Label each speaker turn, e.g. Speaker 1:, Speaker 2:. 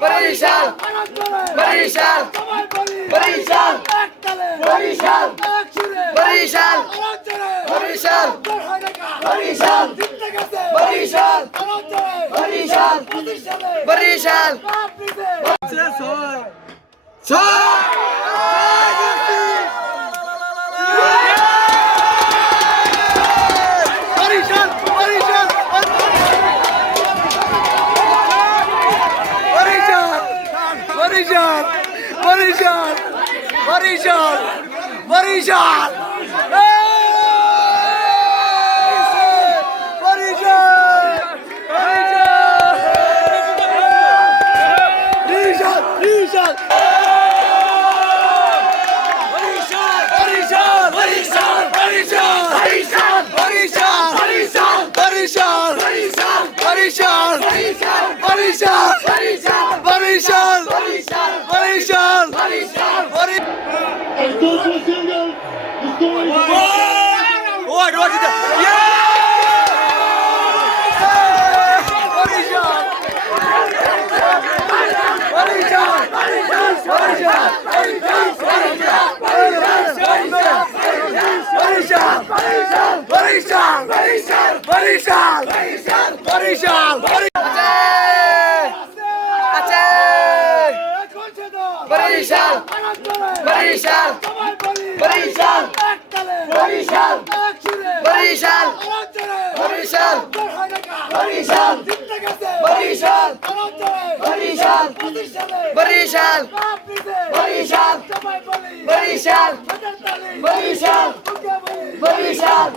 Speaker 1: Barishal Barishal Barishal Barishal Barishal Barishal Barishal Barishal Barishal Barishal Barishal
Speaker 2: Barishal Barishal Barishal Barishal
Speaker 3: Parishan!
Speaker 4: Parishan!
Speaker 5: Parishan!
Speaker 6: Let's go, let's go, let's go.
Speaker 7: Oi, oi, yeah!
Speaker 8: Barisan!
Speaker 9: Barisan!
Speaker 10: Barisan!
Speaker 11: Barisan!
Speaker 12: Barisan! Barisan!
Speaker 13: Barishal Barishal Barishal Barishal Barishal Barishal Barishal Barishal Barishal Barishal Barishal Barishal Barishal Barishal Barishal